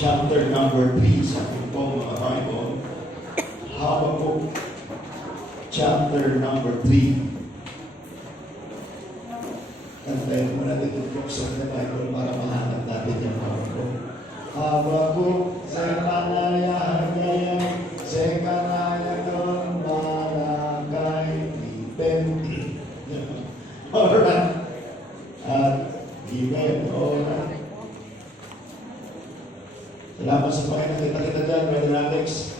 Chapter number 3 sa pong mga Bible. Habakkuk chapter number 3. Kantayin mo natin yung books of the Bible para mahanap natin yung Habakkuk. Habakkuk, Zephaniah, Zephaniah, Malakay, Ibenti. Alright. At Amen. Alright. Salamat sa Panginoon. Kita-kita dyan, Brother Alex.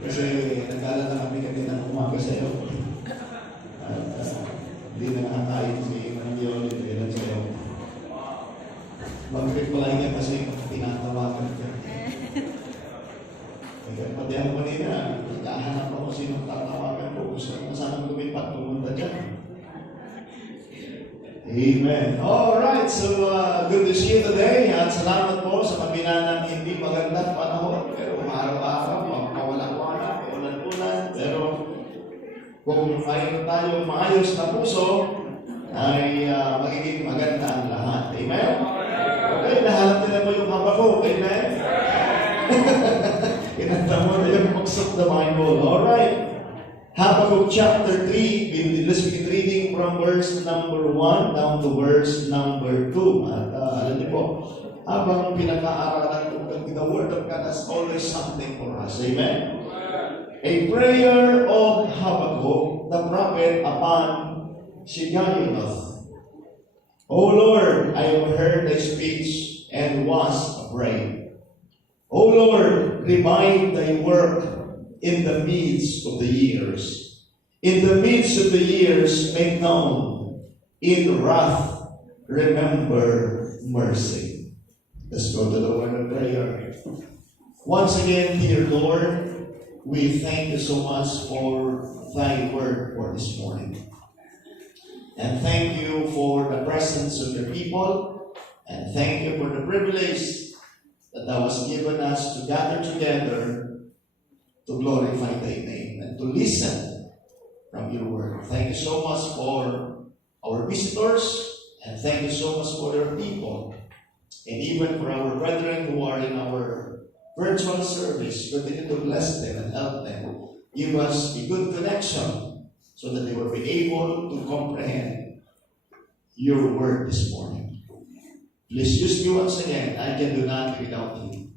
Kasi nagkala na kami kanina ng umaga sa iyo. At hindi na nakakain si Manang Yoli sa iyo. Mag-trip pala niya kasi tinatawagan ka. Pati ako kanina, nagkahanap ako sinong tatawagan ko. Gusto ko sanang lumipat, pumunta dyan. Amen. Alright, so good to see you today. At salamat po sa kabila ng hindi magandang panahon. Pero araw-araw, magpawala-wala, paulan-ulan. Pero kung mayroon tayo maayos na puso, ay magiging maganda ang lahat. Amen? Okay, nahanap nila mo yung Habakkuk. Amen? Kinanta mo na yung books of the Bible. Alright. Habakkuk chapter 3, let's begin reading from verse number 1 down to verse number 2. At alam niyo po, habang pinaka-aralan the Word of God has always something for us. Amen? A prayer of Habakkuk, the prophet upon Shigionoth. O Lord, I have heard thy speech and was afraid. O Lord, revive thy work in the midst of the years. In the midst of the years, make known. In wrath, remember mercy. Let's go to the word of prayer. Once again, dear Lord, we thank you so much for thy word for this morning. And thank you for the presence of your people. And thank you for the privilege that thou hast given us to gather together to glorify thy name and to listen from your word. Thank you so much for our visitors, and thank you so much for your people, and even for our brethren who are in our virtual service. Continue to bless them and help them. Give us a good connection so that they will be able to comprehend your word this morning. Please use me once again. I can do nothing without you.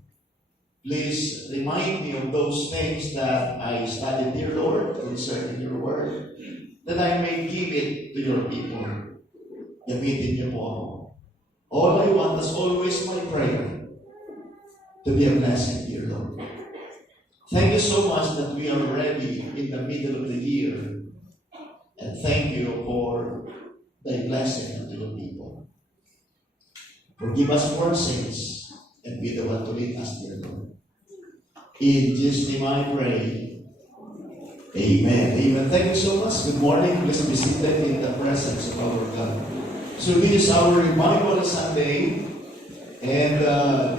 Please remind me of those things that I studied, dear Lord, concerning your word, that I may give it to your people. Gamitin niyo po ako. All I want is always my prayer to be a blessing, dear Lord. Thank you so much that we are already in the middle of the year. And thank you for thy blessing unto your people. Forgive us for our sins and be the one to lead us, dear Lord. In Jesus' name I pray. Amen. Amen. Thank you so much. Good morning. Please be seated in the presence of our God. So this is our revival Sunday. And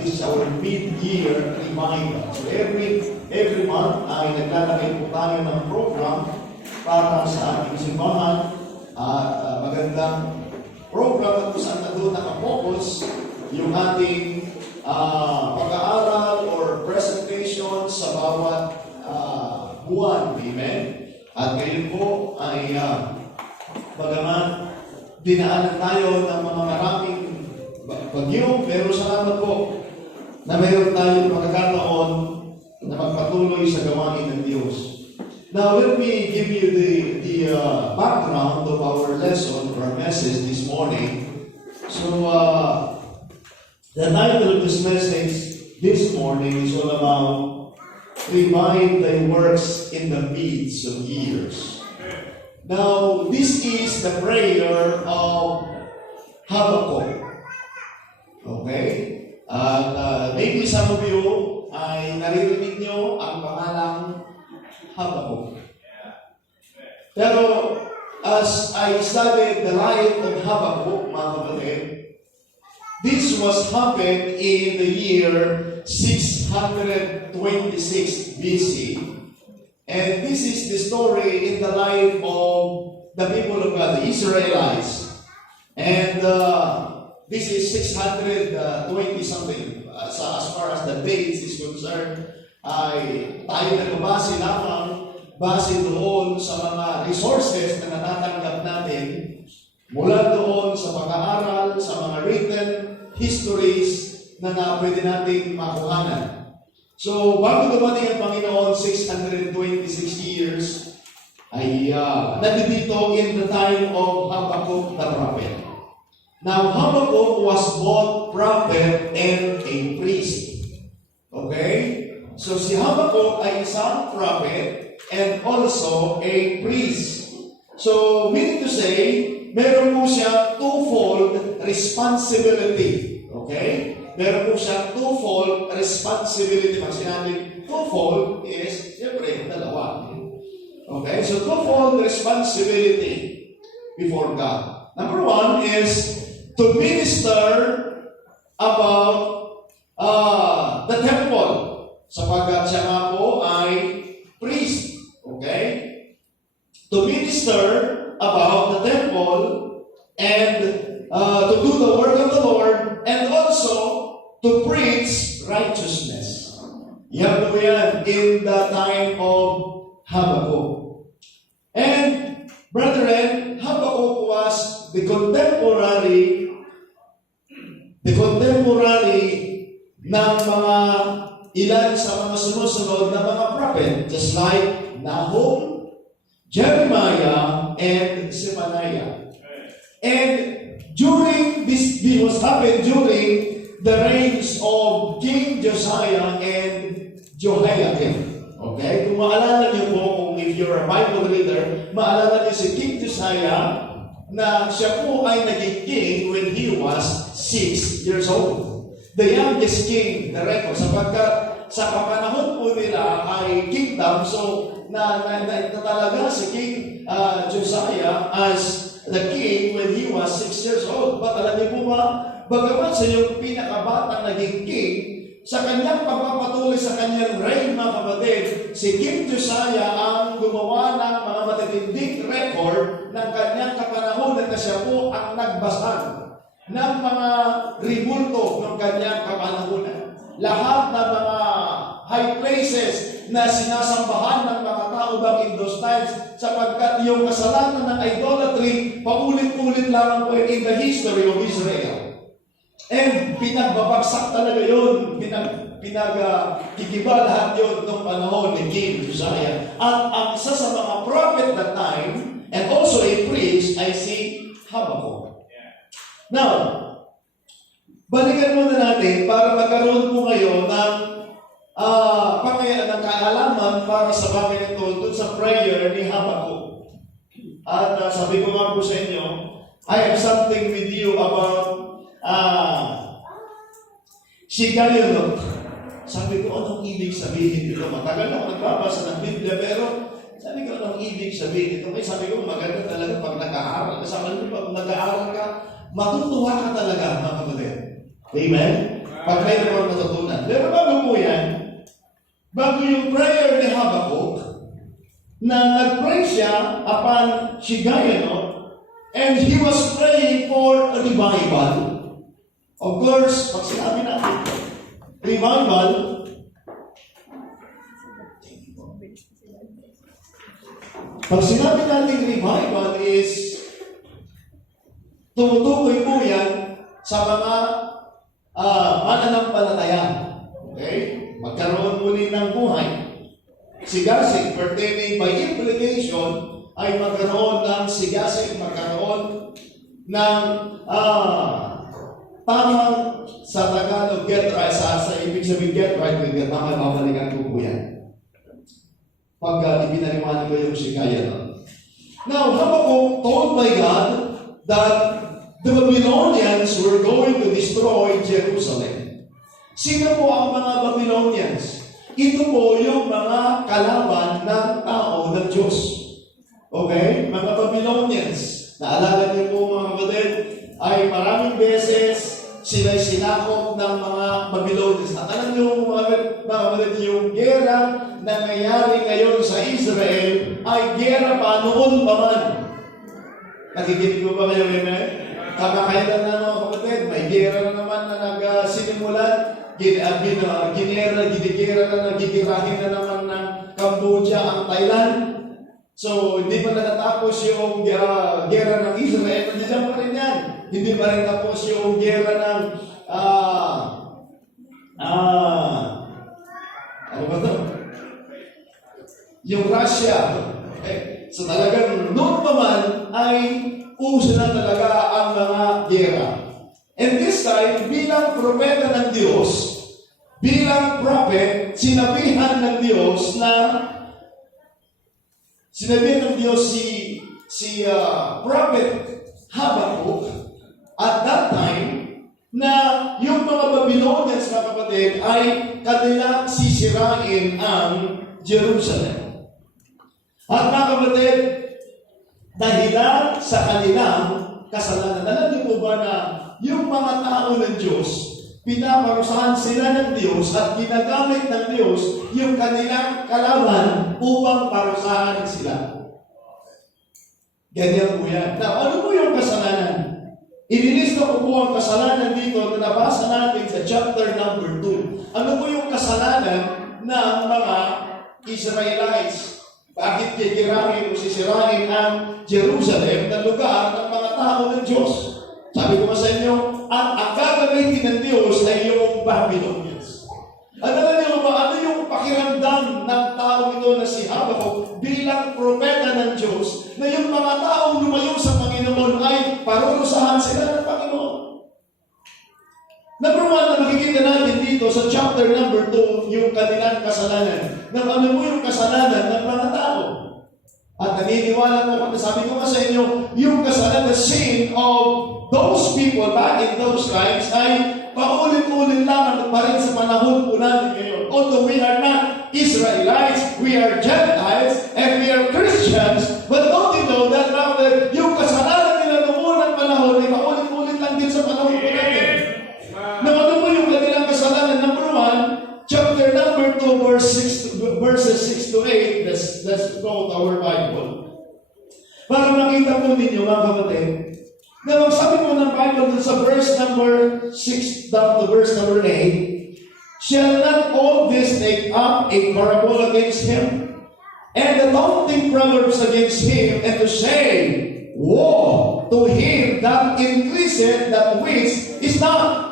this is our mid-year revival. So every month ay naglalagay po tayo ng program para sa ating simbahan. At magandang program at kung saan na doon nakapokus yung ating pag-aaral or presentation sa bawat buwan. Amen? At ngayon po ay bagaman dinaanan tayo ng mga maraming bagyo, pero salamat po na mayroon tayong pagkakataon na magpatuloy sa gawain ng Diyos. Now, let me give you the background of our lesson or our message this morning. So, the title of this message this morning is all about revive thy works in the midst of years. Now, this is the prayer of Habakkuk. Okay? Maybe some of you ay naririnig nyo ang pangalang Habakkuk. Pero, as I studied the life of Habakkuk, mga kapatid, this was happened in the year 626 BC. And this is the story in the life of the people of God, the Israelites. And this is 620 something, as the dates is concerned, ay tayo nagbabase lamang base doon sa mga resources na natatanggap natin mula doon sa pag-aaral, sa mga written histories na pwede nating makuhanan. So, bago dumating ang Panginoon, 626 years, ay nandito in the time of Habakkuk the prophet. Now, Habakkuk was both prophet and a priest. Okay? So, si Habakkuk ay isang prophet and also a priest. So, meaning to say, meron po siya twofold responsibility. Okay? Meron po siya twofold responsibility. Pag sinabing twofold is, siyempre, dalawa. Okay? So, twofold responsibility before God. Number one is to minister about the temple. Sapagkat siya nga po ay priest. Okay? To minister about the temple and to do the work of the Lord and also to preach righteousness. Yan po yan in the time of Habakkuk. And brethren, Habakkuk was the contemporary ng mga ilan sa mga sumusunod na mga prophet, just like Nahum, Jeremiah, and Zephaniah. And during this was happened during the reigns of King Josiah and Jehoiakim. Okay? Kung maalala niyo po, kung if you're a Bible reader, maalala niyo si King Josiah na siya po ay naging king when he was 6 years old. The youngest king, the record, sapagkat sa kapanahon po nila ay kingdom, so na talaga si King Josiah as the king when he was 6 years old. But alam niyo po ba, bagamat sa yung pinakabatang naging king, sa kanyang pagpapatuloy sa kanyang reign, mga kapatid, si King Josiah ang gumawa ng mga matitinding record ng kanyang kapanahonan na siya po ang nagbasag ng mga ribulto ng kanyang kapanahonan. Lahat ng mga high places na sinasambahan ng mga tao back in those times, sapagkat yung kasalanan ng idolatry, paulit-ulit lamang po in the history of Israel. And pinagbabagsak talaga yun, pinagkikiba lahat yun noong panahon ni King Josiah. At ang isa sa mga prophet that time, and also a priest, ay si Habakkuk. Now, balikan muna natin para magkaroon po kayo ng kaalaman para sa bagay nito dun sa prayer ni Habakkuk. At sabi ko nga po sa inyo, I have something with you about Shigayolot. Sabi ko, anong ibig sabihin dito? Matagal na ako nagbabasa ng Biblia, pero sabi ko, anong ibig sabihin dito? May sabi ko, maganda talaga pag nag-aaral ka. Sabi ko, pag nag-aaral ka, matutuwa ka talaga, mga kapatid. Amen? Pag may naman natutunan. Pero bago po yan, bago yung prayer ni Habakkuk, na nag-pray siya upon Shigayolot, and he was praying for a revival. Of course, pag sinabi natin, revival, pag sinabi natin revival is, tumutukoy po yan sa mga mananampalataya. Okay? Magkaroon muli ng buhay. Sigasig, pertaining by implication, ay magkaroon ng sigasig, magkaroon ng tamang sa Tagalog, get right, sa ibig sabihin get right with God, tamang babalikan ko po yan. Pag ipinaliwanag ko yung sigaya nun. Now, Habakkuk told by God that the Babylonians were going to destroy Jerusalem. Sino po ang mga Babylonians? Ito po yung mga kalaban ng tao ng Diyos. Okay? Mga Babylonians. Naalala niyo po mga kapatid, ay maraming beses sila'y sinakop ng mga Babylonians. At alam niyo mga kapatid, yung gera na nangyayari ngayon sa Israel ay gera pa noon pa man. Nakikinig ko ba kayo, amen? Kakakailan na mga kapatid, may gera na naman na nagsinimulan gigirahin na naman ng Cambodia ang Thailand. So, hindi pa natatapos yung gera ng Israel, nandiyan pa rin yan. Hindi pa rin tapos yung gera ng ano ba ito? Yung Russia. Okay. So talagang noon pa man ay uso na talaga ang mga gera. And this time, bilang propeta ng Diyos, bilang prophet, sinabihan ng Diyos si prophet Habakkuk at that time na yung mga Babylonians, mga kapatid, ay kanilang sisirain ang Jerusalem. At mga kapatid, dahilan sa kanilang kasalanan. Alam niyo po ba na yung mga tao ng Diyos, pinaparusahan sila ng Diyos at ginagamit ng Diyos yung kanilang kalaban upang parusahan sila. Ganyan po yan. Now, ano po yung kasalanan? Inilista ko po ang kasalanan dito na nabasa natin sa chapter number 2. Ano po yung kasalanan ng mga Israelites? Bakit kikirahin o sisirain ang Jerusalem na lugar ng mga tao ng Diyos? Sabi ko sa inyo, at ang gagamitin ng Diyos ay yung Babylonians. At alam niyo ba, ano yung pakiramdam ng tao ito na si Habakkuk bilang propeta ng Diyos na yung mga taong lumayo sa Panginoon ay parurusahan sila ng Panginoon? Number 1 na makikita natin dito sa chapter number 2, yung kanilang kasalanan. Na ano mo yung kasalanan ng mga tao? At naniniwala ko, sabi ko nga sa inyo, yung kasalanan, the sin of those people back in those times ay paulit-ulit lamang pa rin sa panahon po natin ngayon. Although we are not Israelites, we are Gentiles, and we are Christians, but don't you know that yung kasalanan nila noong unang panahon ay paulit-ulit lang din sa panahon po natin. Now, ano po yung kanilang kasalanan? Number 1, chapter number 2, verses 6 to 8. Let's go to our Bible. Para makita po ninyo, mga kapatid, na magsabi po ng Bible dun sa verse number 6 down to verse number 8, shall not all this take up a parable against him, and the taunting proverbs against him, and to say, woe to him that increaseth that which is not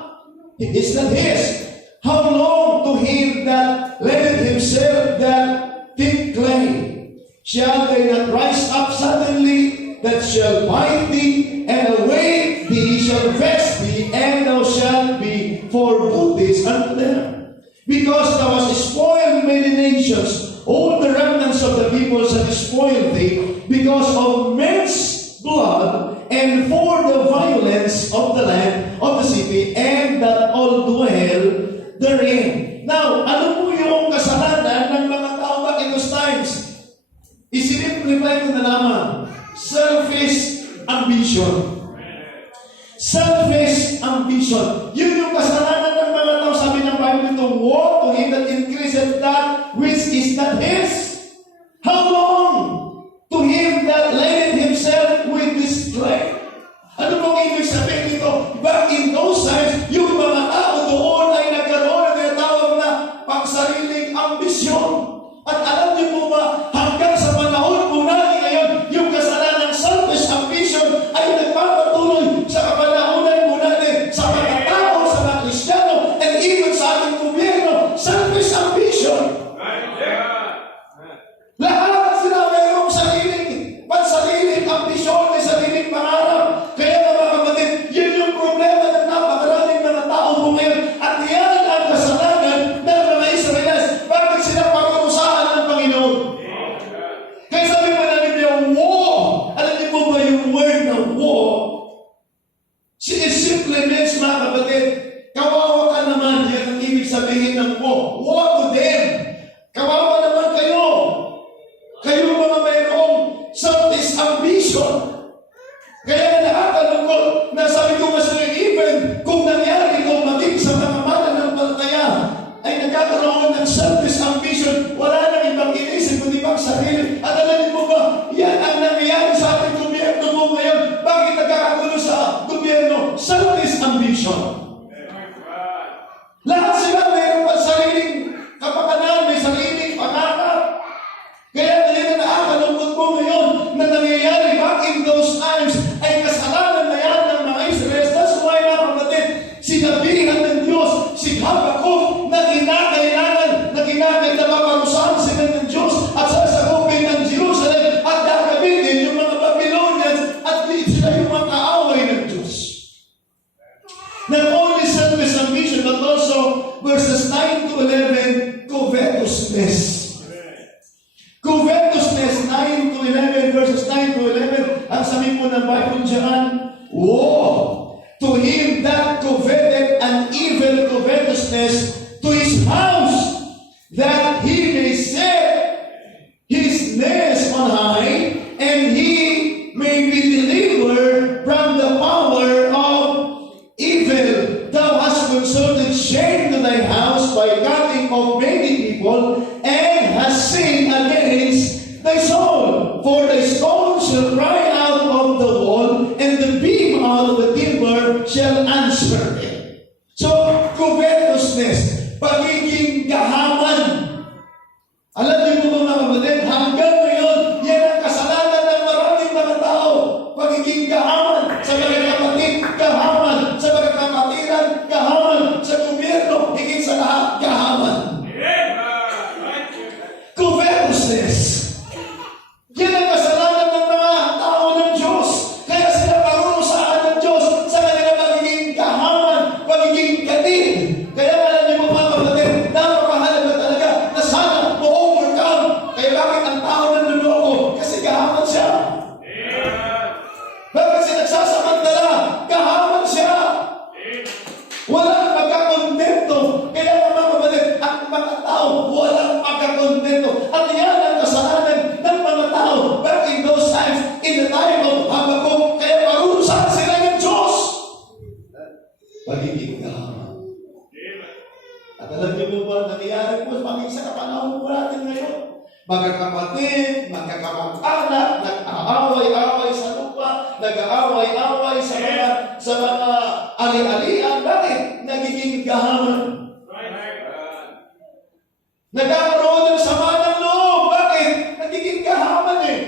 his. How long to him that letteth himself that thick clay? Shall they not rise up suddenly that shall bite thee, and away thee shall vex thee, and thou shalt be for booties unto them? Because thou hast spoiled many nations, all the remnants of the people shall spoil thee, because of men's blood, and for the violence of the land of the city, and that all dwell therein. Now, ano po yung kasalanan ng mga tao back in those times? Isinimplify ko na lamang. Selfish ambition. Selfish ambition. Yun yung kasalanan ng mga tao. Sabi ng Bible ito, woe to him that increaseth that which is not his. How long? To him that layeth himself with this clay. Ano pong ibig sabihin dito? Back in those times, yung mga tao doon ay nagkaroon ng tinatawag na pangsariling ambisyon. At alam niyo po ba, hanggang sa panahon po natin ngayon, yung kasalanan ng selfish ambition ay nagpapatuloy sa kapanahonan po natin, sa mga tao, sa mga Kristiyano, and even sa ating gobyerno, selfish ambition. Lahat sila mayroong pansariling ambisyon, may sariling pangarap. Kaya mga kapatid, yun yung problema ng napakaraming mga tao po ngayon. At yan ang kasalanan ng mga Israelites. Bakit sila parurusahan ng Panginoon? Kaya sabi mo namin yung war. Alam niyo po ba yung word na war? It simply means, mga kapatid, kawawa ka naman. Yan ang ibig sabihin ng war. War to them. Kawawa naman kayo. Kayo mga mayroong selfish ambition. Kaya nakakalungkot na sabi ko mas even kung nangyari ito maging sa mga mananampalataya ay nagkakaroon ng selfish ambition, wala nang ibang inisip kundi ibang sarili. At alam niyo po ba, yan ang nangyayari sa ating gobyerno po ngayon. Bakit nagkakagulo sa gobyerno? Selfish ambition. Lahat sila 9 to 11, covetousness. Covetousness, 9 to 11, verses 9 to 11. Ang sabi po ng Bible dyan, woe to him that coveted an evil covetousness to his house, that he may set his nest on high, and he may be delivered from the power of evil. Thou hast consulted shame to thy house by cutting off many people, and hast sinned against thy soul. For thy stone shall cry out of the wall, and the beam out of the timber shall answer it. So, covetousness, pagiging gahaman. Alam niyo po mga kapatid, hanggang ngayon, yan ang kasalanan ng maraming mga tao. Pagiging gahaman sa mga kapatid, gahaman sa mga kapatiran, gahaman sa gobyerno, higit sa lahat, gahaman. Covetousness. Yan ang kasalanan ng mga tao ng Diyos. Kaya sila parurusahan ng Diyos sa kanilang pagiging gahaman, pagiging gatid. Kaya alam niyo po mga kapatid, napakahalaga talaga na sana ma-overcome. Kaya bakit ang tao nanluloko? Kasi gahaman siya. Bakit siya nagsasamantala? Gahaman siya. Walang magkakontento. Kaya mga kapatid, ang mga tao walang magkakontento. At yan ang kasalanan ng mga tao. Back in those times, in the time of Habakkuk, kaya parurusahan sila ng Diyos. Pagiging gahaman. At alam niyo po ba, nangyayari po sa kapanahon po natin ngayon. Magkakapatid, magkakamag-anak, nag-aaway-away sa lupa, nag-aaway-away sa mga ali-alian. Bakit? Nagiging gahaman. Nagkakaroon ng sama ng loob. Bakit? Nagiging gahaman eh.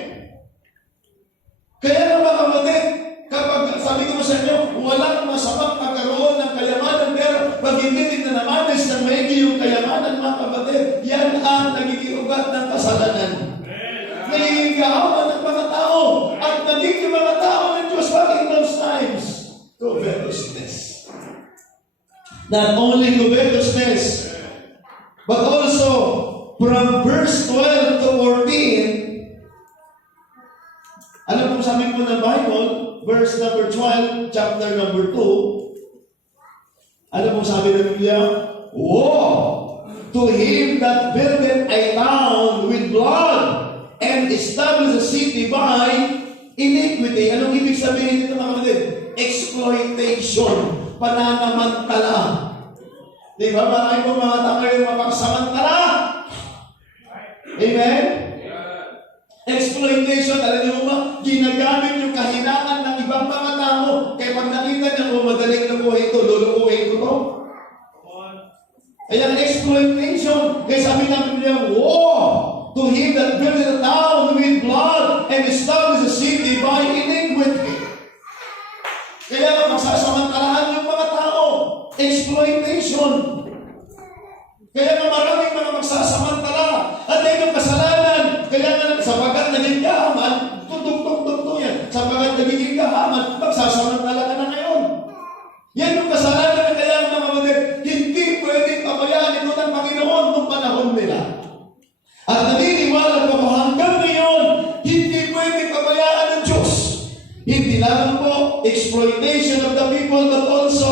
Kaya mga kapatid, kapag sabi ko sa inyo, walang masamang magkaroon ng kayamanan, pero pag hindi din na namanis ng maigi yung kayamanan, mga kapatid, yan ang nagiging ugat ng kasalanan. Nagiging gahaman ng mga tao. At nagiging mga tao ng Diyos back in those times. Covetousness. Not only covetousness, but also from verse 12 to 14, ano kung sabi po ng Bible, verse number 12, chapter number 2, ano kung sabi ng Biblia? Woe to him that buildeth a town with blood, and established a city by iniquity. Anong ibig sabihin dito mga kapatid? Exploitation. Pananamantala. Di ba? Marami po mga tao yung mapagsamantala. Amen? Exploitation. Alam niyo ba? Ginagamit yung kahinaan ng ibang mga tao. Kaya pag nakita niya, madaling lukuhin ito, lulukuhin ko ito. Ayan, exploitation. Kaya sabi namin niya, woe to him that buildeth a town with blood and established a city by iniquity. Kaya magsasamantalahan yung mga tao. Exploitation. Kaya maraming mga magsasamantala. At yan yung kasalanan. Kaya nga sapagat naging gahaman, tutugtog-tugtog yan. Sapagat naging gahaman, magsasamantala ka na ngayon. Yan yung kasalanan. Kaya mga kapatid, hindi pwedeng pabayaan ito ng Panginoon nung panahon nila. At naniniwala po hanggang ngayon, hindi pwedeng pabayaan ng Diyos. Hindi lang po exploitation of the people, but also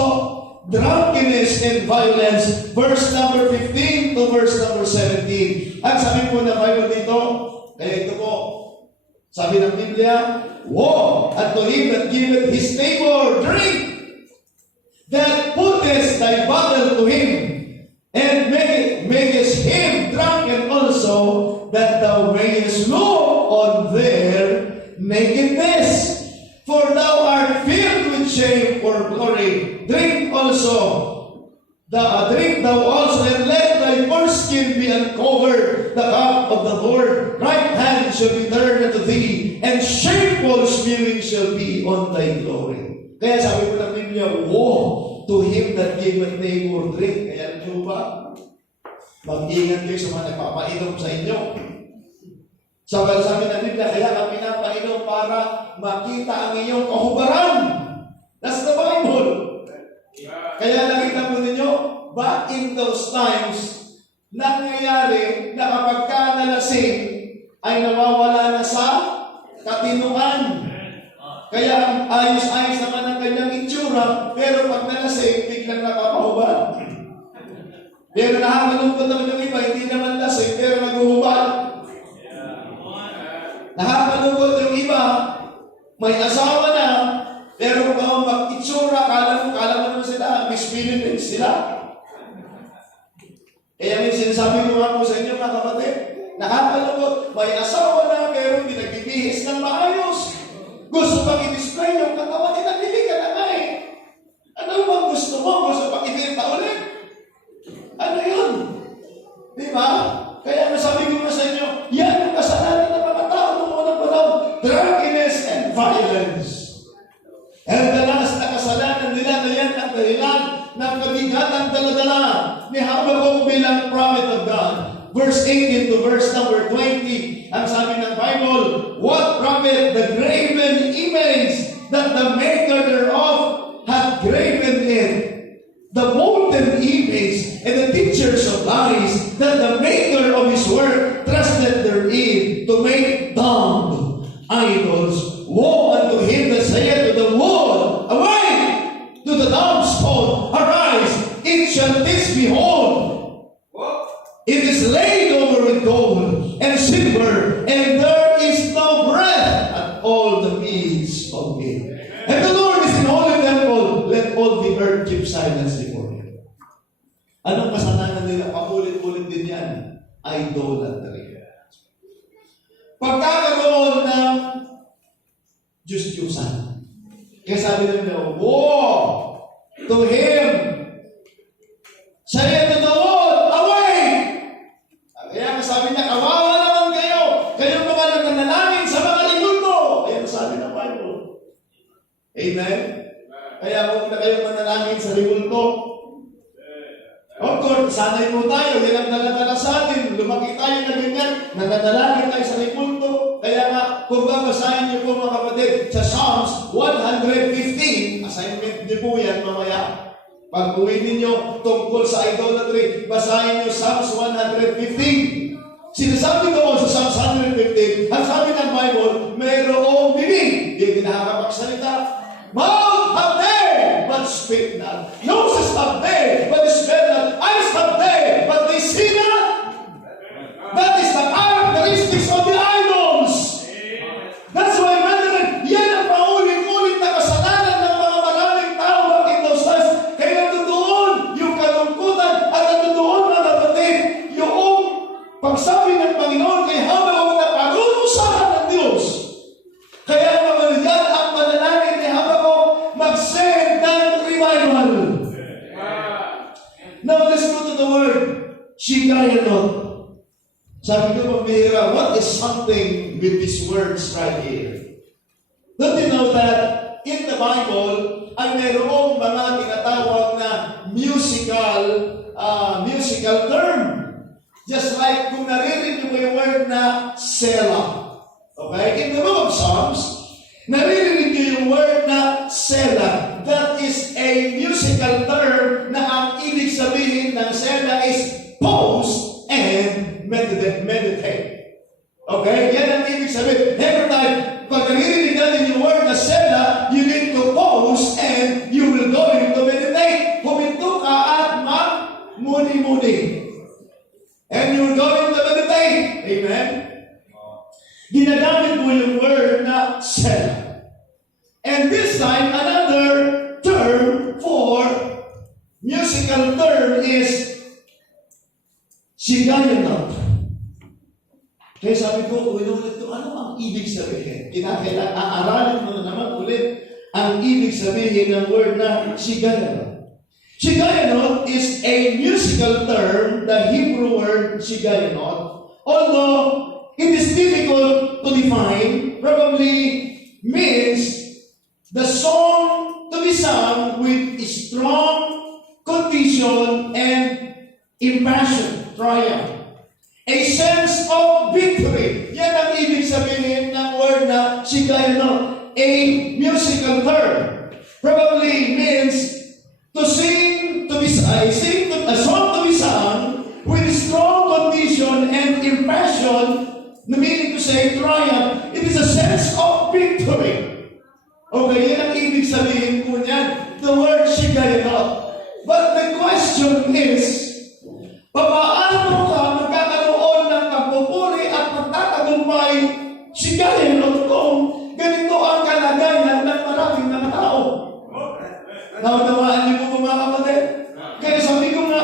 drunkenness and violence. Verse number 15 to verse number 17. At sabi po ng Bible dito, kaya ito po, sabi ng Biblia, woe unto him that giveth his neighbor drink, that putteth thy bottle to him, and makest him drunken also, that thou mayest look on their nakedness. For thou art filled with shame for glory. Drink thou also, and let thy foreskin be uncovered. The cup of the Lord right hand shall be turned unto thee, and shameful spewing shall be on thy glory. Kaya sabi ko ng Biblia, woe to him that giveth neighbor drink. Kaya nyo ba? Mag-ingat kayo sa mga nagpapainom sa inyo. Sabi ng Biblia, kaya kami pinapainom para makita ang iyong kahubaran. That's the Bible. Kaya nakita po ninyo, back in those times, nangyayari na kapag ka nalasing, ay nawawala na sa katinuan. Kaya ayos-ayos naman ang kanyang itsura, pero pag nalasing, biglang nakapahubad. Pero nakakalungkot naman yung iba, hindi naman lasing, pero naguhubad. Nakakalungkot yung iba, may asawa na, pero kung mag-itsura, kala mo naman sila, misfilin sila. Kaya may sinasabi ko nga po sa inyo, mga kapatid, nakakalungkot, may asawa na, pero hindi nagbibihis ng maayos. Gusto pang i-display yung katawan, nagbibig ka na nga eh. Ano bang gusto mo? Gusto pang ibenta ulit? Ano yun? Di ba? Kaya nasabi ko nga sa inyo, yan ang kasalanan ng mga tao noong unang panahon, drunkenness and violence. And dalas na kasalanan nila na yan ang dahilan ng kabigatang daladala ni Habakkuk bilang prophet of God. Verse 18 to verse number 20, ang sabi ng Bible, what profit the graven image that the maker thereof hath graven it? The molten image and the teachers of lies that the maker of his work trusted therein to make dumb idols. Woe unto him that saith to the wood, awake! To the dumb stone, arise! It shall this behold. It is laid over with gold and silver, and there is no breath at all the midst of it. And the Lord is in holy temple. Let all the earth keep silence before him. Anong kasalanan nila? Paulit-ulit din yan. Idolatry. Pagkakaroon ng Diyos-Diyusan. Kaya sabi nila, woe to him! Sabi to the Lord, awake! Kaya sabi niya, kawawa naman kayo! Kayong mga nananalangin sa mga limundo! Kaya sabi ng Bible. Amen? Kaya huwag na kayong manalangin sa limundo. Of course, sanay po tayo. Yan ang daladala sa atin. Lumaki tayo na ganyan. Nananalangin tayo sa limundo. Kaya nga, kung babasahin niyo po mga kapatid, sa Psalms 115, assignment niyo po yan mamaya. Pag uwi ninyo tungkol sa idolatry, basahin niyo Psalms 115. Sinasabi doon sa Psalms 115, ang sabi ng Bible, mayroong bibig. Hindi nakakapagsalita. Mouth have they, but speak not. Noses have they, but smell not. Eyes have they, but they see not. That is the characteristics of the idols. That's why, brethren, yan ang paulit-ulit na kasalanan ng mga maraming tao in those times. Kaya nandoon yung kalungkutan at nandoon, mga kapatid, yung pagsabi ng Panginoon kay Habakkuk na parurusahan ng Diyos. Kaya mga yan ang manalangin ni Habakkuk mag-send ng revival. Now let's go to the word Shigayanoth. Sabi ko pambihira, what is something with these words right here? Don't you know that in the Bible ay mayroong mga tinatawag na musical term. Just like kung naririnig mo yung word na Selah. Okay? In the book of Psalms, naririnig niyo yung word na Selah. That is a musical term na ang ibig sabihin ng Selah is pause and meditate. Okay? Yan ang ibig sabihin. Every time, pag naririnig natin yung word na Selah, you need to pause and you will go into meditate. Huminto ka at mag-muni-muni. And you will go into meditate. Amen? Ginagamit mo yung word na Selah. And this time, another term for musical term is Shigayanoth. Kaya sabi ko, ulit ko, ano ang ibig sabihin? Kinakailangan, aaralin mo na naman ulit ang ibig sabihin ng word na Shigayanoth. Shigayanoth is a musical term, the Hebrew word Shigayanoth. Although it is difficult to define, probably means the song to be sung with strong condition and impassion, triumph. A sense of victory. Yan ang ibig sabihin ng word na Shigayanoth. A musical term. Probably means a song to be sung with strong condition and impassion, meaning to say triumph. It is a sense of victory. Okay, yan ang ibig sabihin po niyan. The word shigayot. But the question is, paano ka magkakaroon ng pagpupuri at pagtatagumpay shigayot kung ganito ang kalagayan ng maraming mga tao? Naunawaan niyo po mga kapatid? Kaya sabi ko nga,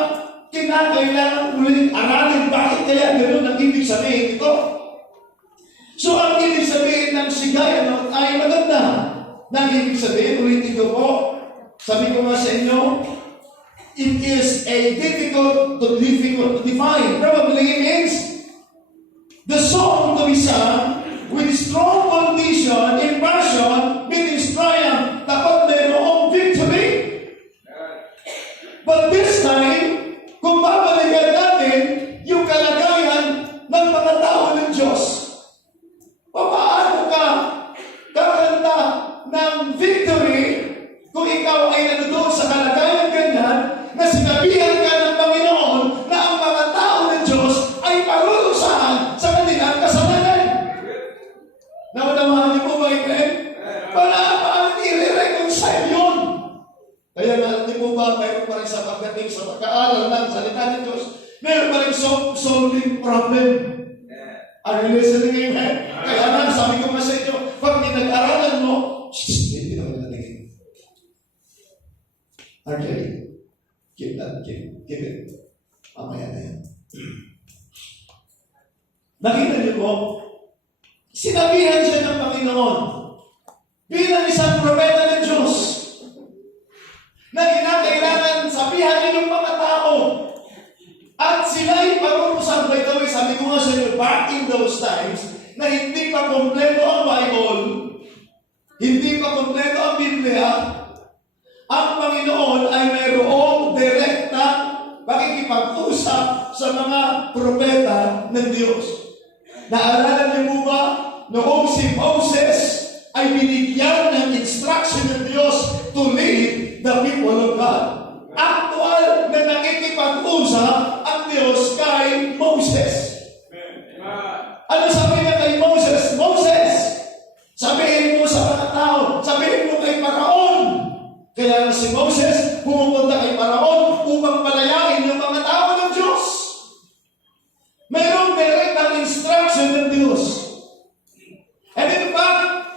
kinakailangan ulit aralin bakit kaya ganoon ang ibig sabihin ito. So ang ibig sabihin ng shigayot ay maganda. Nang ibig sabihin, ulitin ko po, sabi ko nga sa inyo, it is a difficult to define. Probably it means the song to be sung with strong condition, impression, means triumph, dapat mayroong victory. But this time, kung babalikan natin yung kalagayan ng mga tao ng Diyos, paano ka kakanta ng victory kung ikaw ay nandoon sa kalagayan ganyan na sinabihan ka ng Panginoon na ang mga tao ng Diyos ay parurusahan sa kanilang kasalanan? Naunawaan niyo po ba ito? Paano i-reconcile yun? Kaya nga, di po ba, mayroon pa rin sa pagdating sa pagkaaral ng salita ng Diyos, mayroon pa rin solving problem. Are you listening? Amen? Kaya nga, sabi ko nga sa inyo, pag pinag-aralan mo, hindi naman natin. Okay. Keep it. Mamaya na yan. Nakita niyo po, sinabihan siya ng Panginoon bilang isang propeta ng Diyos na kinakailangan sabihan niyo yung mga tao at sila'y parurusan. By the way, sabi ko nga sa inyo, back in those times, na hindi pa kompleto ang Bible, hindi pa kompleto ang Biblia, ang Panginoon ay mayroong direkta pakikipag-usap sa mga propeta ng Diyos. Naalala niyo po ba, noong si Moses ay binigyan ng instruction ng Diyos to lead the people of God. Actual na nakikipag-usap ang Diyos kay Moses. Ano sabi niya kay Moses? Moses, sabihin mo sa mga tao, sabihin mo kay Paraon. Kaya si Moses pumupunta kay Paraon upang palayain yung mga tao ng Diyos. Mayroong direktang instruction ng Diyos. And in fact,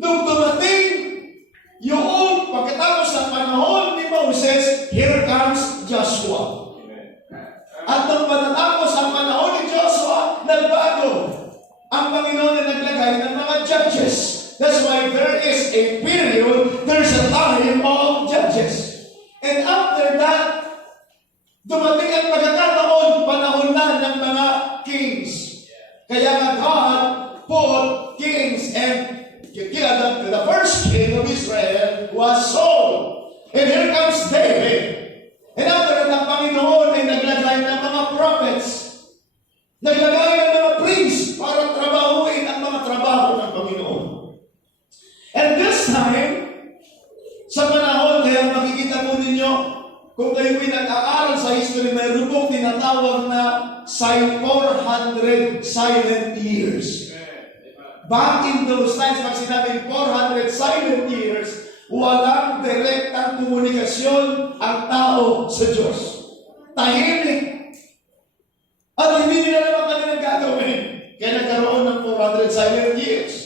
nung dumating yung pagkatapos ng panahon ni Moses, here comes Joshua. At nung patatapos ang panahon ni Joshua, nagbago ang Panginoon na naglagay ng mga judges. That's why there is a period, there's a time of judges. And after that, dumating ang pagkakataon, panahon na ng mga kings. Kaya nga God put kings, and the first king of Israel was Saul. And here comes David. And after that, ang Panginoon ay naglagay ng mga prophets. Naglagay ng mga priests para trabahuin ang mga trabaho ng Panginoon. And this time, sa panahon, kaya makikita po ninyo, kung kayo pinag-aaral sa history, mayroon pong tinatawag na 400 silent years. Back in those times, pag sinabing 400 silent years, walang direktang komunikasyon ang tao sa Diyos. Tahimik. At hindi nila naman kanilang gagawin. Kaya nagkaroon ng 400 silent years.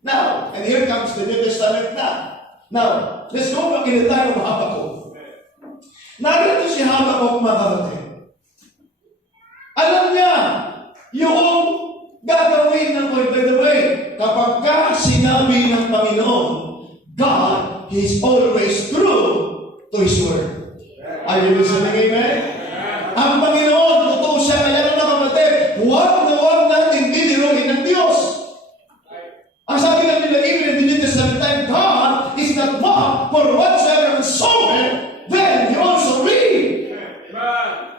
Now, and here comes the New Testament na. Now, let's go back in the time of Habakkuk. Narito si Habakkuk, mga kapatid. Alam niya yung gagawin ng Lord. By the way, kapag ka sinabi ng Panginoon, God is always true to His Word. Are you listening, amen? Ang Panginoon, totoo siya. Kaya mga kapatid, huwag natin biniruhin ng Diyos. Ang sabi ng nila, even in the New Testament time, God is not mocked, for whatsoever is sown, then He also reap.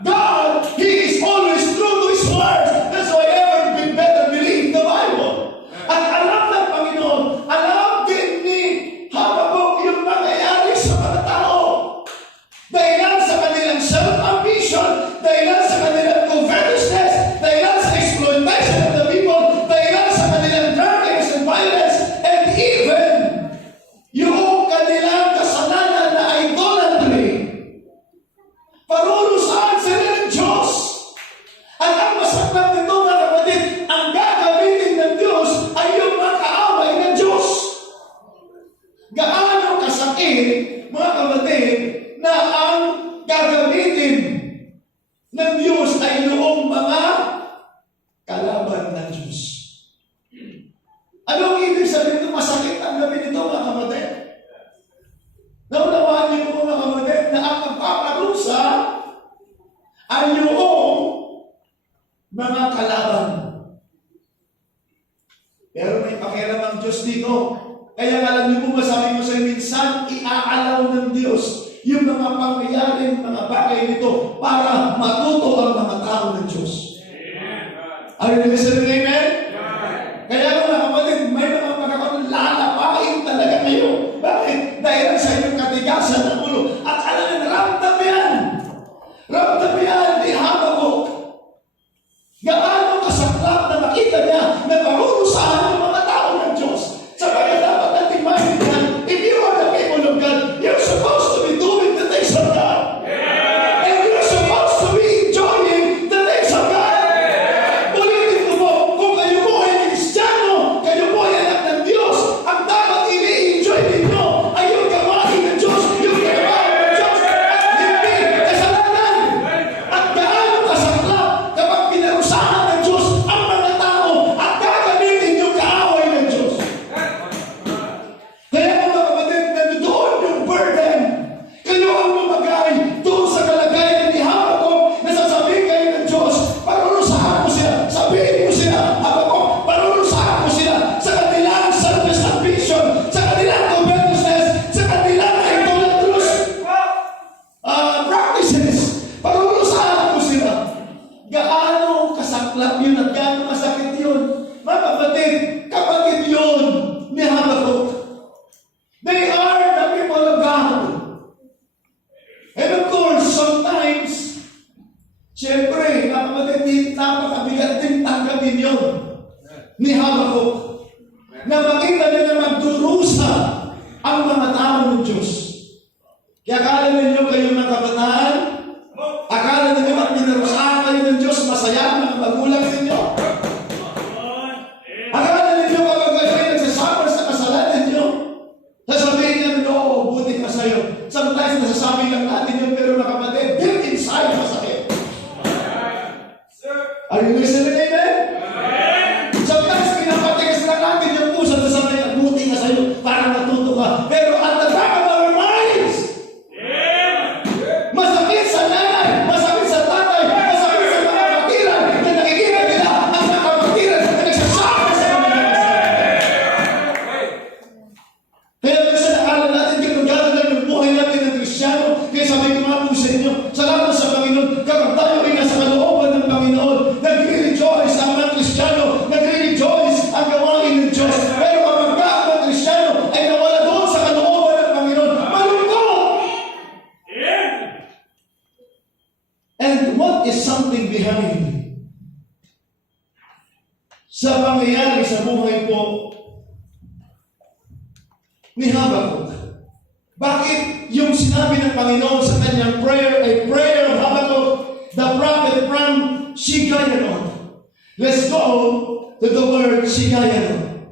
God, He is always true to His Word. That's why ever better believe the Bible. At alam ng Panginoon, alam din ni Habakkuk yung nangyayari sa mga tao. mga kalaban. Pero may pakialam ang Diyos dito. Kaya alam niyo po ba, sabi ko sa minsan, iaalaw ng Diyos yung mga pangyayaring mga bagay nito para matuto ang mga tao ng Diyos. Are you listening? Amen? Kaya mga kapatid, may mga pagkakataon, lalapain talaga kayo. Bakit? Dahil sa inyong katigasan ng ulo. At alam niyo, ramdam yan. Ramdam yan ni Habakuk. Gaano kasaklap na nakita niya na parurusahan ng mga tao ng Diyos. Sabagat dapat natin maintindihan, if you are the people of God, you're supposed to be doing the things of God. And you're supposed to be enjoying the things of God. Ulitin ko po, kung kayo po ay Kristiyano, kayo po ay anak ng Diyos, ang dapat ini-enjoy ninyo ay yung gawain ng Diyos, yung gawain ng Diyos, at hindi kasalanan. At gaano kasaklap kapag pinarusahan ng Diyos ang mga tao at gagamitin yung kaaway ng Diyos. Kaya mga kapatid, nandoon yung burden. Kayo ang lumagay doon sa kalagayan ni Habakuk na sasabihin kayo ng Diyos, parurusahan mo sila. Sabihin mo sila, Habakuk, parurusahan mo sila sa kanilang selfish ambition, sa kanilang covetousness, sa kanilang idolatrous practices. Parurusahan mo sila. Gaano kasaklap yun at gaano kasakit yun. Mga kapatid, kapatid yun ni Habakuk. They are the people of God. And of course, sometimes, siyempre, mga kapatid, napakabigat din tanggapin yun ni Habakuk. Na makita niyo na magdurusa ang mga tao ng Diyos. Kaya akala ninyo kayo mga kabataan, akala ninyo at pinarusahan kayo ng Diyos, masaya ang mga magulang ninyo. Akala ninyo kapag kayo nagsasuffer sa kasalanan ninyo, sasabihin niyo, no, buti pa sa'yo. Sometimes nasasabi lang natin yun, pero mga kapatid, deep inside, masakit. Are you listening, amen? Sometimes pinapatigas lang natin yung puso, sasabihin, buti ka sa'yo, para matuto ka. Pero at the back of our minds, masakit sa nanay, masakit sa tatay, masakit sa mga kapatiran na nakikita nila ang mga kapatiran na nagsasuffer sa mga kasalanan. Kaya minsan akala natin ganun lang yung buhay natin ng Kristiyano. Kaya sabi ko nga po sa inyo, salamat sa Panginoon, kapag tayo ay nasa kalooban ng Panginoon, nagre-rejoice ang mga Kristiyano, nagre-rejoice ang gawain ng Diyos. Pero kapag ka ang mga Kristiyano ay nawala doon sa kalooban ng Panginoon, malungkot! And what is something behind sa pangyayari sa buhay po ni Habakuk? Bakit yung sinabi ng Panginoon sa kanyang prayer ay prayer of Habakuk, the prophet from Shigayanon? Let's go to the word Shigayanon.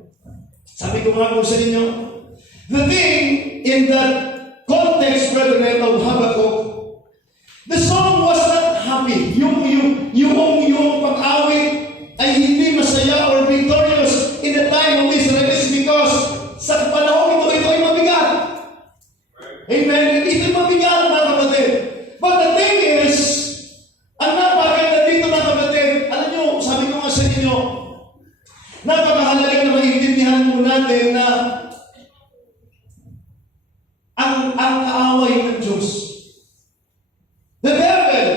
Sabi ko nga po sa inyo, the thing in that context, brethren, of Habakuk, the song was not happy. Yung pag-awit ay hindi masaya or victorious in the time of Israelis because sa panahon ito ay mabigat. Amen? Ito'y mabigat, mga kapatid. But the thing is, ang napakaganda dito, mga kapatid, alam nyo, sabi ko nga sa inyo, napakahalaga na maintindihan mo natin na ang kaaway ng Diyos. The devil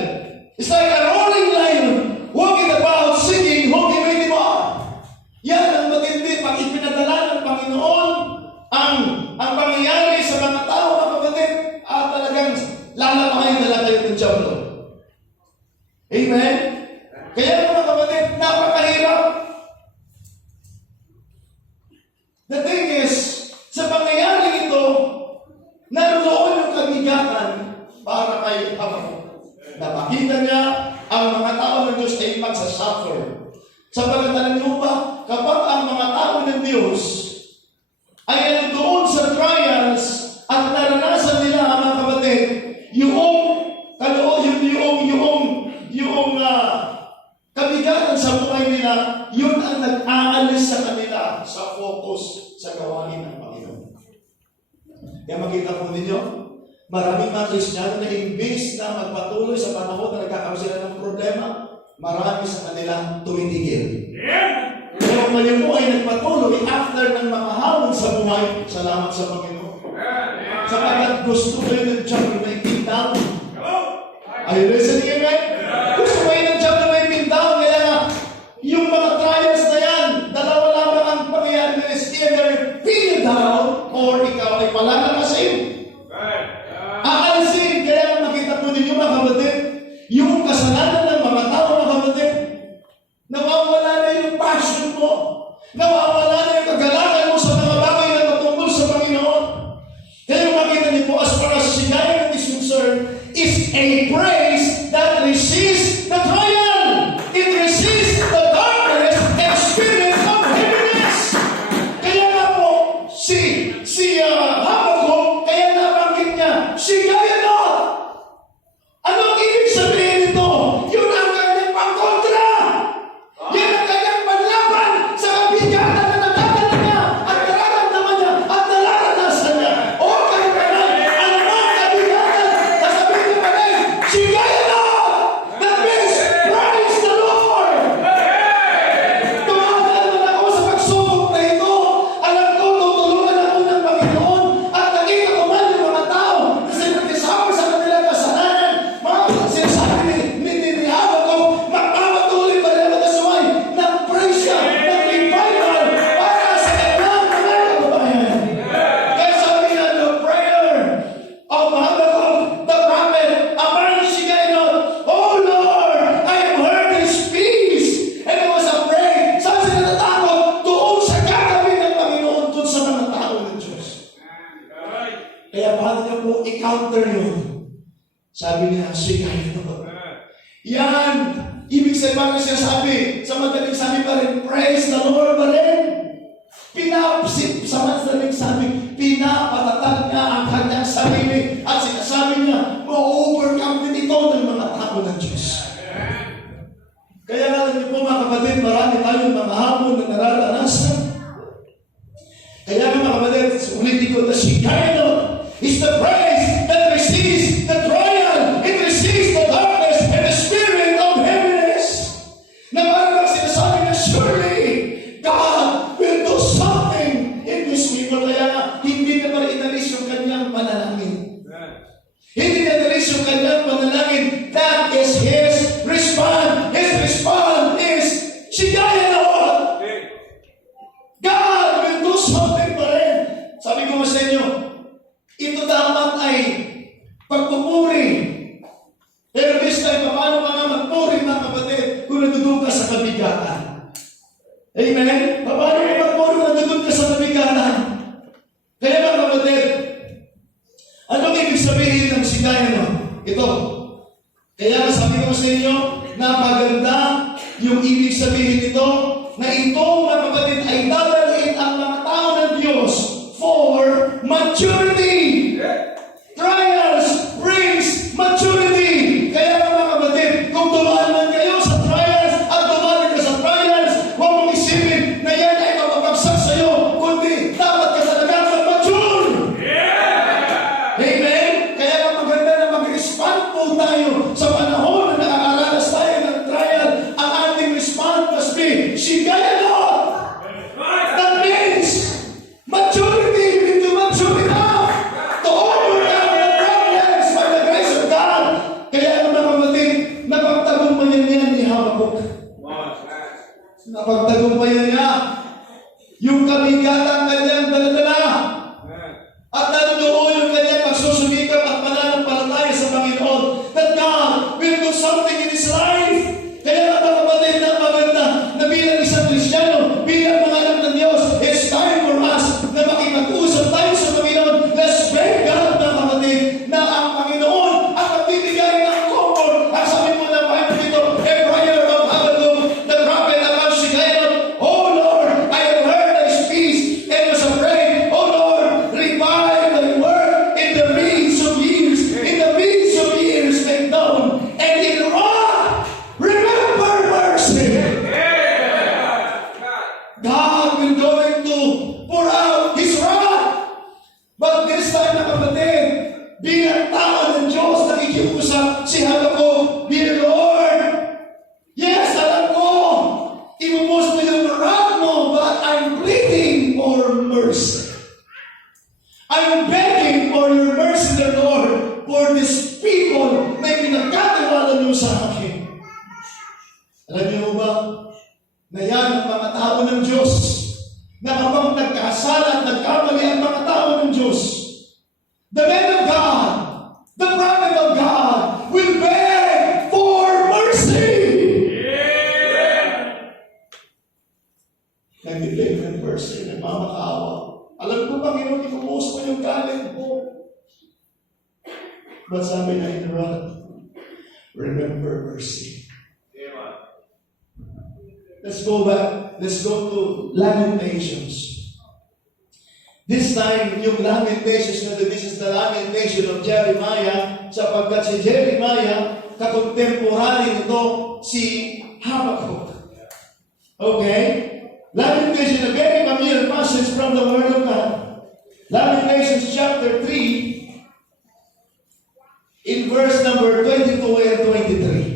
is like a roaring lion walking about seeking whom he may devour. Yan ang matindi pag ipinadala ng Panginoon ang pangyayari sa mga tao, mga kapatid, at talagang lalamahin talaga kayo ng Diablo. Amen? Kaya mga kapatid, napakahirap. The thing is, sa pangyayari ito, naroon yung kabigatan para kay Habakuk. Napakita niya ang mga tao ng Diyos ay magsasuffer. Sa pagkatalan nyo ba, kapag ang mga tao ng Diyos ay doon sa trials at naranasan nila, mga kapatid, yung kabigatan sa buhay nila, yun ang nag-aalis sa kanila sa focus sa gawain ng Panginoon. Kaya makita po ninyo, maraming mga Kristiyano na imbis na magpatuloy sa panahon na nagkakaroon sila ng problema, marami sa kanila tumitigil. Pero kayo po ay nagpatuloy after ng makahamon sa buhay. Salamat sa Panginoon. Sapagkat gusto kayo ng job na may pintaw. Are you listening, amen? Gusto kayo ng job na may pintaw. Kaya nga, yung mga trials na yan, dalawa lamang ang pangyayari na is either pin you down or ikaw ay palalakasin. Aalisin. Kaya makita po ninyo mga kapatid, yung kasalanan ng mga tao mga kapatid, nawawala na yung passion mo. Nawawala na yung kagalakan mo sa mga bagay na patungkol sa Panginoon. Kaya makita niyo po, as far as sigayan is concerned, is a praise that resists the trial. It resists the darkness and spirit of heaviness. Kaya nga po, si Habakkuk, kaya nabanggit niya, sigayan na. Ano ang ibig sabihin nito? Yun ang kanyang pangkontra. Yan ang kanyang panlaban sa kabigatan na nakakala niya at nararamdaman niya at nararanasan niya. O kayo kanay, ano mo ang kabigatan? Sasabihin niya pa rin, sigayan na! That means, praise the Lord! Tumagal man ako sa pagsubok na ito. Alam ko, tutulungan ako ng Panginoon at nakita ko man yung mga tao na sinagkasama sa kanilang kasalanan. Mga sinasabi ni Habakkuk, magpapatuloy pa rin ang magkasuway ng praise siya, ng revival para sa kanilang mga kababayan. Kaya sabi niya, the prayer of Habakkuk, the prophet, among sigayon, Oh Lord, I have heard his peace, and I was afraid. Saan sila natakot? Doon sa gagawin ng Panginoon, doon sa mga tao ng Diyos. Kaya paano niya po i-counter yun? Sabi niya, sigayon. Yan! Ibig sabihin, bakit siya sabi? Sa madaling sabi pa rin, praise the Lord pa rin. Sa madaling sabi, pinapatatag niya ang kanyang sarili at sinasabi niya, ma-overcome din ito ng mga tao ng Diyos. Kaya natin niyo po mga kapatid, marami tayong mga hamon na nararanasan. Kaya nga mga kapatid, ulitin ko, the Shekinah is the praise that resists the trial. It resists the darkness and the spirit of heaviness. Na parang sinasabi na surely God will do something in this people. Kaya nga, hindi na pa rin inalis yung kanyang panalangin. Hindi na inalis yung kanyang panalangin. That is His response. His response is, sigayan na Lord. God will do something pa rin. Sabi ko sa inyo, ito dapat ay pagpupuri. Pero this time, paano ka nga magpuri mga kapatid kung nandudog ka sa kabigatan? Amen? Paano ka magpuri kung nandudog ka sa kabigatan? Kaya mga kapatid, anong ibig sabihin ng sigayan mo? Ito. Kaya sabi ko sa inyo, napaganda yung ibig sabihin nito, na ito mga kapatid ay dadalhin ang mga tao ng Diyos for maturity. Trials brings maturity. Kaya mga kapatid, kung dumaan man kayo sa trials at dumaan ka sa trials, huwag mong isipin na yan ay mapapagsak sa'yo, kundi dapat ka talagang mag-mature. Amen? Kaya maganda na mag-respond po tayo sa panahon na nakakaranas tayo ng trial. Ang ating response must be, sigayan Lord! That means maturity. We need to mature enough to overcome the problems by the grace of God. Kaya mga kapatid, napagtagumpayan niya ni Habakkuk. Napagtagumpayan niya yung kabigatan kanyang daladala. At nandoon yung kanyang pagsusumikap at pananampalataya sa Panginoon that God will do something in his life. Kaya mga kapatid, napaganda na bilang isang Kristiyano, bilang mga anak ng Diyos, it's time for us na makipag-usap tayo sa Panginoon. Let's pray God mga kapatid na ang Panginoon ang magbibigay ng comfort. Ang sabi mo ng Bible dito, a prayer of Habakkuk, the prophet about Shekinah. Oh Lord, I have heard thy speech and was afraid. Oh Lord, revive the Alam niyo ba na yan ang mga tao ng Diyos na kapag nagkasala at nagkamali ang mga tao ng Diyos, the men of God, the prophet of God, will beg for mercy. Nag-beg ng mercy, nagmamakaawa. Alam ko, Panginoon, ipumus mo yung galit mo. But sabi na in wrath, remember mercy. Let's go back. Let's go to Lamentations. This time, yung Lamentations na this is the lamentation of Jeremiah, sapagkat si Jeremiah, kakontemporary nito si Habakkuk. Okay? Lamentation, a very familiar passage from the Word of God. Lamentations chapter 3, in verse number 22 and 23.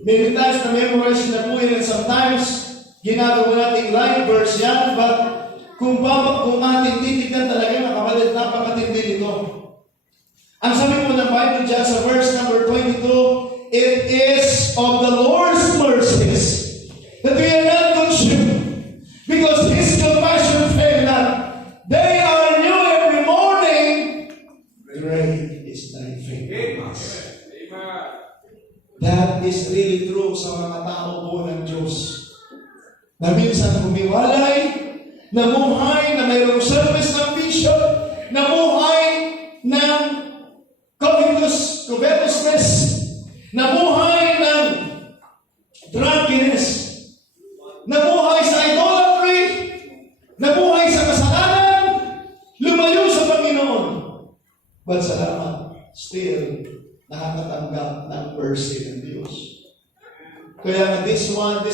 Many times na-memorize na po yun, and sometimes ginagawa nating live verse yan, but kung ating titignan talaga mga kapatid, napakatindi nito. Ang sabi po ng Bible dyan sa verse number 22, it is of the Lord's mercies that we are not consumed, because His compassion fail not. They are new every morning. Great is thy faithfulness. That is really true sa mga tao po ng Diyos. Na minsan humiwalay, namuhay na mayroong service ng vision, namuhay ng covetousness, namuhay ng drunkenness, namuhay sa idolatry, namuhay sa kasalanan, lumayo sa Panginoon. But salamat, still, nakakatanggap ng mercy ng Diyos. Kaya this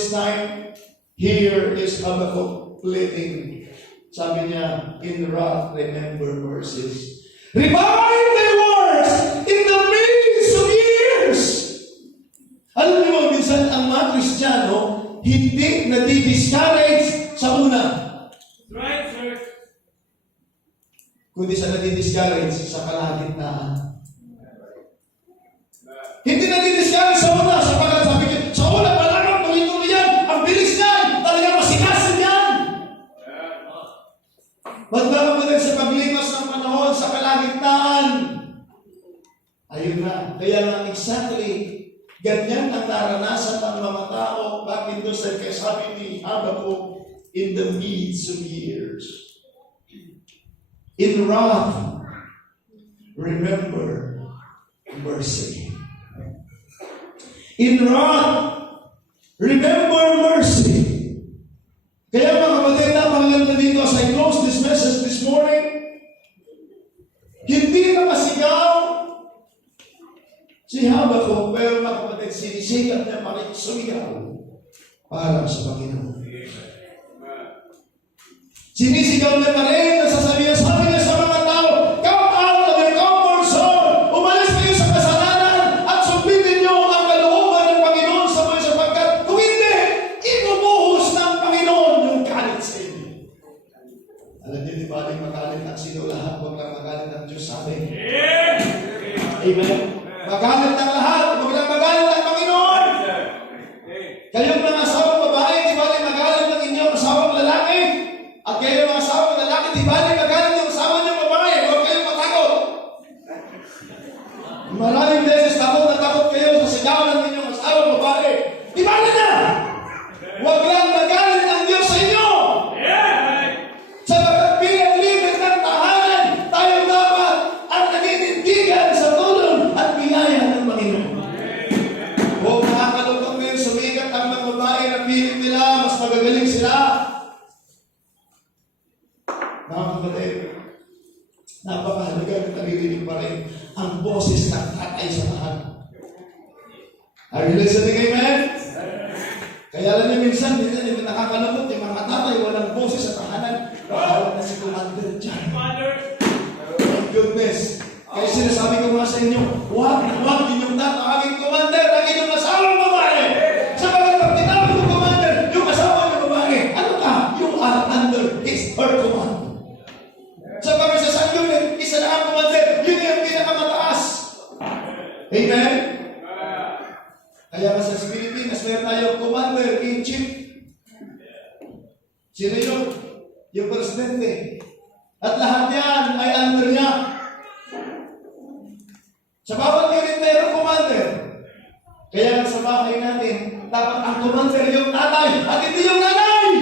time, here is Habakkuk pleading. Sabi niya, in wrath, remember mercies. Revive thy works in the midst of years. Alam niyo ba, minsan ang mga Kristiyano, hindi nadi-discourage sa una. Right, sir. Kundi sa nadi-discourage sa kalagitnaan. Hindi na didiscourage sa una, sapagkat sabi niya, sa una, malamang tuloy-tuloy yan, ang bilis niyan, talagang masikasan yan. Magdama mo din sa paglimas ng panahon sa kalagitnaan. Ayun na, kaya nga exactly, ganyan ang naranasan ng mga tao back in those days, kaya sabi ni Habakkuk, in the midst of years. In wrath, remember mercy. In wrath, remember mercy. Kaya mga kapatid, napakaganda dito as I close this message this morning, hindi na masigaw si Habakkuk, pero mga kapatid, sinisikap niya pa rin sumigaw para sa Panginoon. Sinisigaw niya pa rin, sabi niya sa mga tao, come out of your comfort zone, umalis kayo sa kasalanan at sumpitin niyo ang kalooban ng Panginoon sa mga sapagkat kung hindi, ibubuhos ng Panginoon yung galit sa inyo. Alam niyo, di ba rin magalit ang sino lahat, huwag lang magalit ang Diyos sa atin. Amen? Magalit ng lahat, huwag lang magalit ang Panginoon. Kayong mga asawang babae, di ba rin magalit ng inyong asawang lalaki? At kayo mga asawang lalaki, di ba rin magalit yung asawa niyong babae? Huwag kayong matakot. Maraming beses takot na takot kayo sa sigawan ng inyong asawang babae. Di ba rin na? Huwag lang magalit ang Diyos sa inyo. Sapagkat bilang libre ng tahanan, tayo dapat ang naninindigan sa tulong at biyaya ng Panginoon. Huwag nakakalungkot ngayon sumikat ang mga babae na pilit nila, mas magagaling sila. Mga kapatid, napakahalaga na naririnig pa rin ang boses ng tatay sa tahanan. Are you listening, amen? Kaya alam niyo minsan, hindi nakakalungkot yung mga tatay, walang boses sa tahanan. Nakawag na si Commander dyan. Thank goodness. Kaya sinasabi ko nga sa inyo, huwag ninyong tatawagin Commander ang inyong asawang babae. Sabagat pag tinawag ko Commander, yung asawa ng babae, ano ka? You are under his her command. Sabagat sa isang unit, isa na ang Commander, yun yung pinakamataas. Amen? Kaya sa Pilipinas, meron tayong commander-in-chief. Sino yun? Yung presidente. At lahat yan ay under niya. Sa bawat unit mayroong commander. Kaya sa bahay natin, dapat ang commander yung tatay at hindi yung nanay.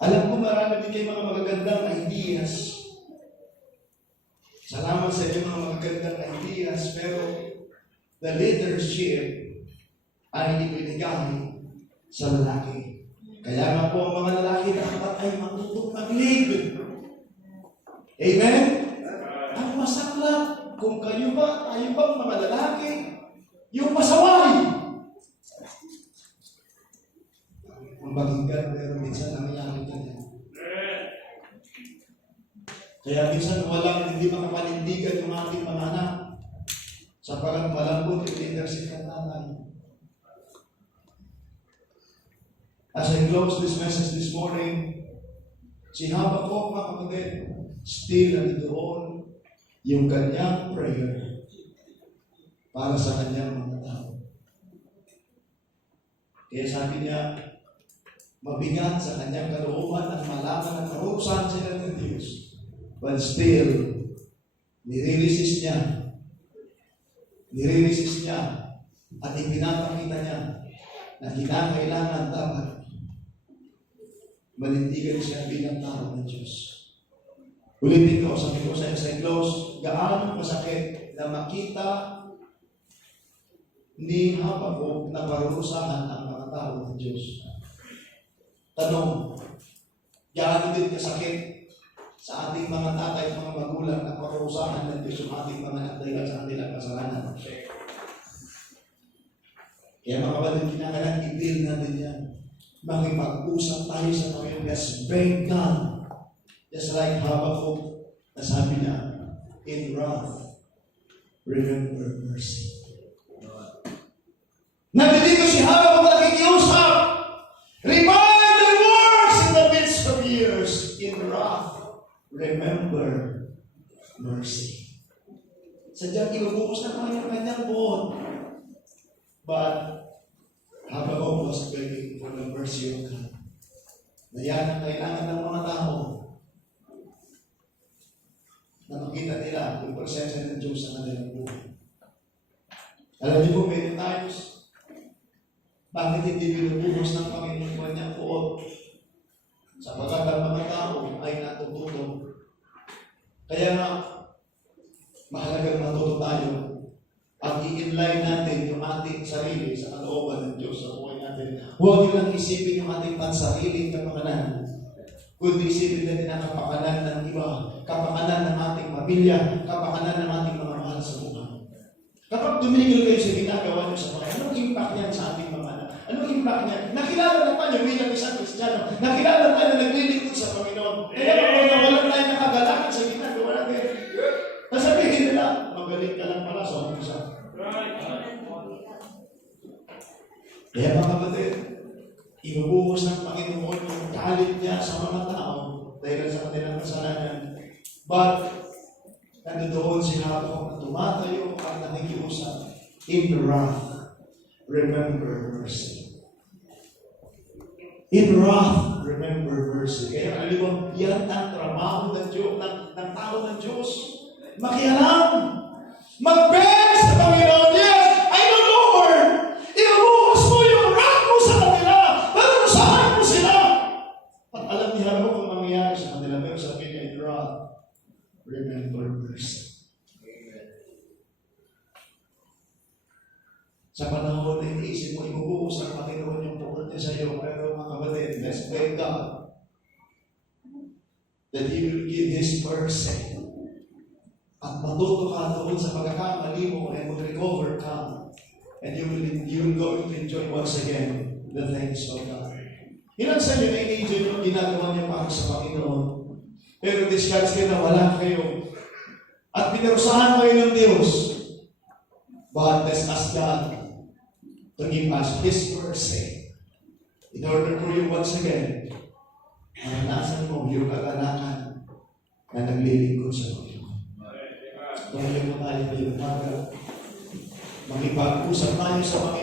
Alam ko marami din kayo mga magagandang ideas. Salamat sa inyo mga magagandang ideas, pero the leadership ay ibinigay sa lalaki. Kaya nga po ang mga lalaki dapat ay matutong mag-lead. Amen? Ang masakla, kung kayo ba, tayo bang mga lalaki, yung pasaway. Ang baginggan, pero minsan nangyayari ganyan. Kaya minsan hindi makapanindigan yung ating mga anak. Sapagat malambot yung leadership ng tatay. As I close this message this morning, si Habakuk, mga kapatid, still nandoon yung kanyang prayer para sa kanyang mga tao. Kaya sabi niya, mabigat sa kanyang kalooban at malaman na karusan sila ng Diyos. But still, nire-resist niya at ipinapakita niya na kinakailangan dapat manindigan siya bilang tao ng Diyos. Ulitin ko, sabi ko sa close, gaano masakit na makita ni Habakuk na parurusahan ang mga tao ng Diyos. Tanong, gaano din kasakit sa ating mga tatay at mga magulang na parurusahan ng Diyos yung ating mga anak dahil sa kanilang kasalanan. Kaya mga kapatid, kinakailangan i-build natin yan. Makipag-usap tayo sa Panginoon. Let's beg God. Just like Habakuk, na sabi niya, in wrath, remember mercy. Nandito si Habakuk nakikiusap. Remind the words in the midst of years. In wrath, remember mercy. Sadyang inubuhos na Panginoon ang kanyang buod. But Habakuk was begging for the mercy of God. Na yan ang kailangan ng mga tao na makita nila yung presensya ng Diyos sa kanilang buhay. Alam niyo po, many times, bakit hindi binubuhos ng Panginoon ang kanyang buod? Sapagkat ang mga tao ay natututo. Kaya nga, mahalagang matuto tayo at i-inline natin yung ating sarili sa kalooban ng Diyos sa buhay natin. Huwag nyo lang isipin yung ating pansariling kapakanan, kundi isipin natin ang kapakanan ng iba, kapakanan ng ating pamilya, kapakanan ng ating mga mahal sa buhay. Kapag tumigil kayo sa ginagawa nyo sa buhay, anong impact niyan sa ating mga anak? Anong impact niyan? Nakilala naman yung bilang isang Kristiyano. Nakilala tayo na naglilingkod sa Panginoon. Kaya kapag nawalan tayo nakagalakit sa ginagawa natin, nasabihin nila, magaling ka lang pala sa umpisa. Kaya mga kapatid, inubuhos ng Panginoon yung galit niya sa mga tao dahil sa kanilang kasalanan. But, nandoon si Habakuk na tumatayo at nakikiusap. In wrath, remember mercy. In wrath, remember mercy. Kaya alam mo, yan ang trabaho ng Diyos, ng tao ng Diyos. Makialam. Mag-beg sa Panginoon. Yes, I know, Lord. Inubuhos mo yung wrath mo sa kanila. Parurusahan mo sila. At alam niya mo kung mangyayari sa kanila. Pero sabi niya, in wrath, remember mercy. Sa panahon na iniisip mo, ibubuhos ang Panginoon yung pukul niya sa iyo. Pero mga kapatid, let's beg God that He will give His mercy. At matuto ka doon sa pagkakamali mo and mag-recover ka. And you will go to enjoy once again the things of God. Ilan sa inyo na i-enjoy yung ginagawa niya para sa Panginoon. Pero discuss kayo na wala kayo. At pinarusahan kayo ng Diyos. But let's ask God to give us His mercy. In order for you once again, maranasan mo yung kagalakan na naglilingkod sa Panginoon. Dahil mo tayo ngayong umaga, Makipag-usap tayo sa Panginoon.